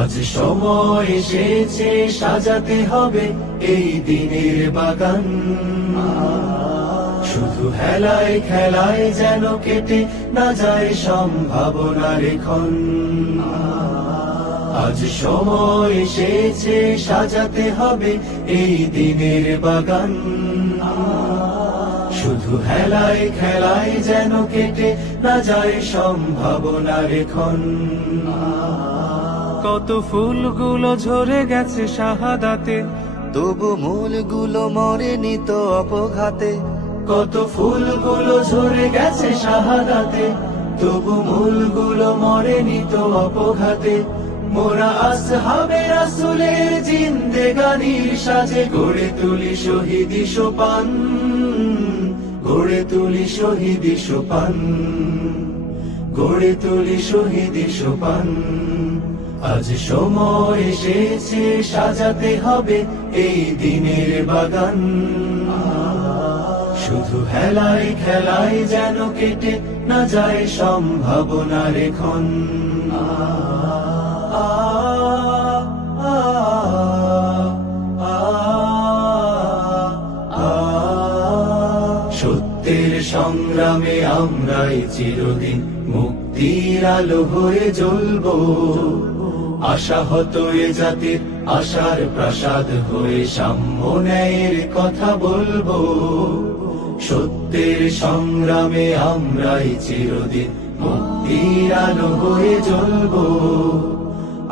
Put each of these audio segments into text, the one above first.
আজ সময় এসেছে সাজাতে হবে এই দিনের বাগান। শুধু হেলায় খেলায় যেন কেটে না যায় সম্ভাবনার ক্ষণ। আজ সময় এসেছে সাজাতে হবে এই দিনের বাগান। শুধু হেলায় খেলায় যেন কেটে না যায় সম্ভাবনার ক্ষণ। কত ফুলগুলো ঝরে গেছে শাহাদাতে, তবু মূলগুলো মরেনি তো অপঘাতে। কত ফুলগুলো ঝরে গেছে শাহাদাতে, তবু মূলগুলো মরেনি তো অপঘাতে। মোরা আসহাবে রাসূলের জিন্দেগানির সাজে গড়ে তুলি শহীদি সোপান, গড়ে তুলি শহীদি সোপান, গড়ে তুলি শহীদি সোপান। আজ সময় এসেছে সাজাতে হবে এই দিনের বাগান। শুধু হেলায় খেলায় যেন কেটে না যায় সম্ভাবনার ক্ষণ। সত্যের সংগ্রামে আমরাই চিরদিন মুক্তির আলো হয়ে জ্বলবো। আশাহত এ জাতির আশার প্রাসাদ হয়ে সাম্য ন্যায়ের কথা বলবো। সত্যের সংগ্রামে আমরাই চিরদিন মুক্তির আলো হয়ে জ্বলবো।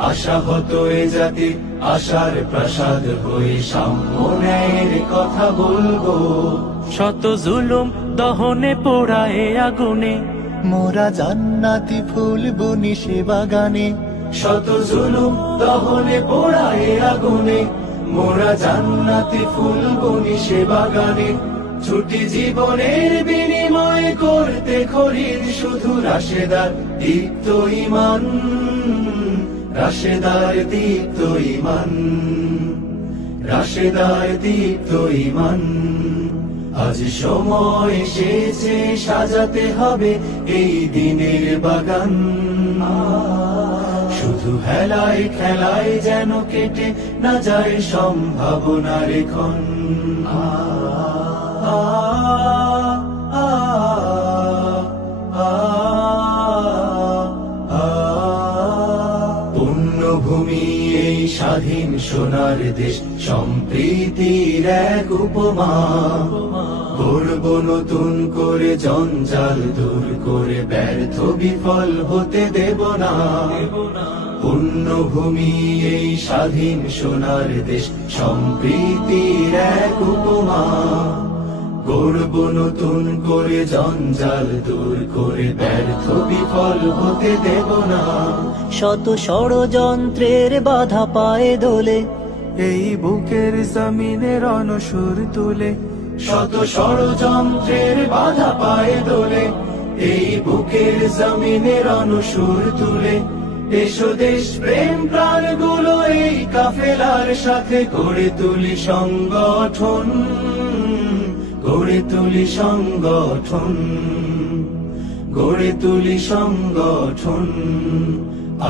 আশাহত এ জাতির আশার প্রাসাদ হয়ে সাম্য ন্যায়ের কথা বলবো। শত জুলুম দহনে পোড়ায় আগুনে, মোরা জান্নাতি ফুল বুনি সে বাগানে। শত জুলুম দহনে পোড়ায় আগুনে, মোরা জান্নাতি ফুল বুনি সে বাগানে। ছুটি জীবনের বিনিময় করতে খরিদ শুধু রাশেদার দীপ্ত ঈমান, রাশেদার দীপ্ত ঈমান, রাশেদার দীপ্ত ঈমান। আজ সময় এসেছে সাজাতে হবে এই দিনের বাগান। শুধু হেলায় খেলায় যেন কেটে না যায় সম্ভাবনার ক্ষণ। পুণ্যভূমি এই স্বাধীন সোনার দেশ, সম্প্রীতির এক উপমা। গড়ব নতুন করে জঞ্জাল দূর করে, ব্যর্থ বিফল হতে দেব না। পুণ্যভূমি এই স্বাধীন সোনার দেশ, সম্প্রীতির এক উপমা। গড়ব নতুন করে জঞ্জাল দূর করে, ব্যর্থ বিফল হতে দেব না। শত ষড়যন্ত্রের বাধা পায়ে দোলে, এই বুকের জমিনে রণসুর তুলে। শত ষড়যন্ত্রের বাধা পায়ে দোলে, এই বুকের জমিনে রণসুর তুলে। এসো দেশ প্রেম প্রাণগুলো এই কাফেলার সাথে গড়ে তুলি সংগঠন, গড়ে তুলি সংগঠন, গড়ে তুলি সংগঠন।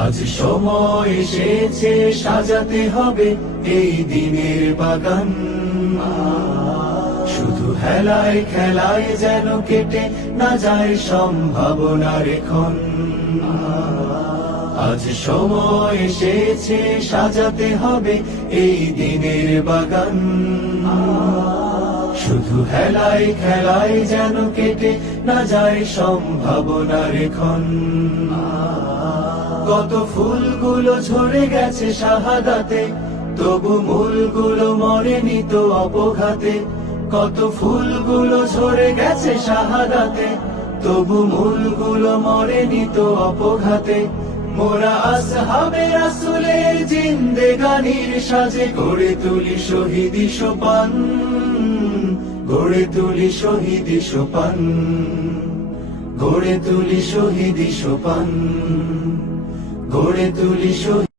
আজ সময় এসেছে সাজাতে হবে এই দিনের বাগান। শুধু হেলায় খেলায় যেন কেটে না যায় সম্ভাবনার ক্ষণ। আজ সময় এসেছে সাজাতে হবে এই দিনের বাগান। শুধু হেলায় খেলায় যেন কেটে না যায় সম্ভাবনার ক্ষণ। কত ফুলগুলো ঝরে গেছে শাহাদাতে, তবু মূলগুলো মরেনি তো অপঘাতে। কত ফুলগুলো ঝরে গেছে শাহাদাতে, তবু মূলগুলো মরেনি তো অপঘাতে। মোরা আসহাবে রাসূলের জিন্দেগানির সাজে গড়ে তুলি শহীদি সোপান, গড়ে তুলি শহীদি সোপান, গড়ে তুলি শহীদি সোপান, গড়ে তুলি শহীদ।